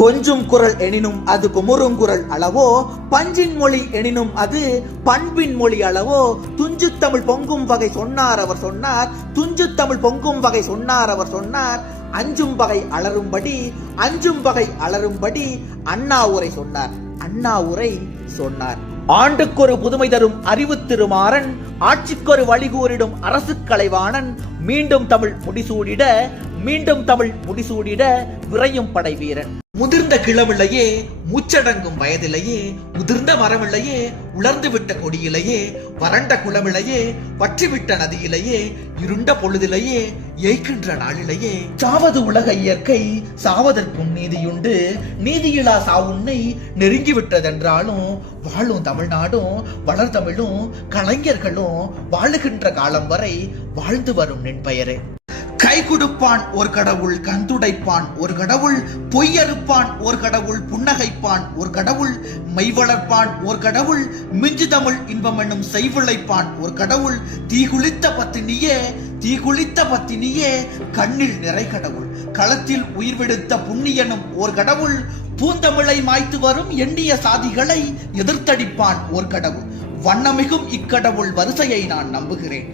கொஞ்சும் குரல் எனினும் அது குமுறுங்குரல் அளவோ? பஞ்சின் மொழி எனினும் அது பண்பின் மொழி அளவோ? துஞ்சு தமிழ் பொங்கும் வகை சொன்னார் அவர் சொன்னார். துஞ்சு தமிழ் பொங்கும் வகை சொன்னார் அவர் சொன்னார். அஞ்சும் வகை அலரும்படி அஞ்சும் வகை அலரும்படி அண்ணா உரை சொன்னார். அண்ணா உரை சொன்னார். ஆண்டுக்கொரு புதுமை தரும் அறிவு திருமாறன் ஆட்சிக்கொரு வழிகூறிடும் அரசு கலைவாணன் மீண்டும் தமிழ் முடிசூடிட மீண்டும் தமிழ் முடிசூடிட விரையும் படை வீரன் முதிர்ந்த கிளவிலையே மூச்சடங்கும் வயதிலேயே உதிர்ந்த மரமில்லையே உலர்ந்து விட்ட கொடியிலேயே வறண்ட குளமில்லையே பற்றிவிட்ட நதியிலேயே இருண்ட பொழுதிலேயே ஏய்க்கின்ற நாளிலேயே. சாவது உலக இயற்கை சாவதற்கும் நீதியுண்டு. நீதியிலா சாவுன்னை நெருங்கிவிட்டதென்றாலும் வாழும் தமிழ்நாடும் வளர்தமிழும் கலைஞர்களும் வாழுகின்ற காலம் வரை வாழ்ந்து வரும் நின் பெயரே. கை கொடுப்பான் ஒரு கடவுள் கந்துடைப்பான் ஒரு கடவுள் பொய்யறுப்பான் ஒரு கடவுள் புன்னகைப்பான் ஒரு கடவுள் மெய் வளர்ப்பான் ஒரு கடவுள் மிஞ்சு தமிழ் இன்பம் என்னும் செய்விளைப்பான் ஒரு கடவுள் தீகுளித்த பத்தினியே தீகுளித்த பத்தினியே கண்ணில் நிறை கடவுள் களத்தில் உயிர் விடுத்த புண்ணியனும் ஒரு கடவுள் பூந்தமிழை மாய்த்து வரும் எண்ணிய சாதிகளை எதிர்த்தடிப்பான் ஒரு கடவுள். வண்ணமிகும் இக்கடவுள் வரிசையை நான் நம்புகிறேன்.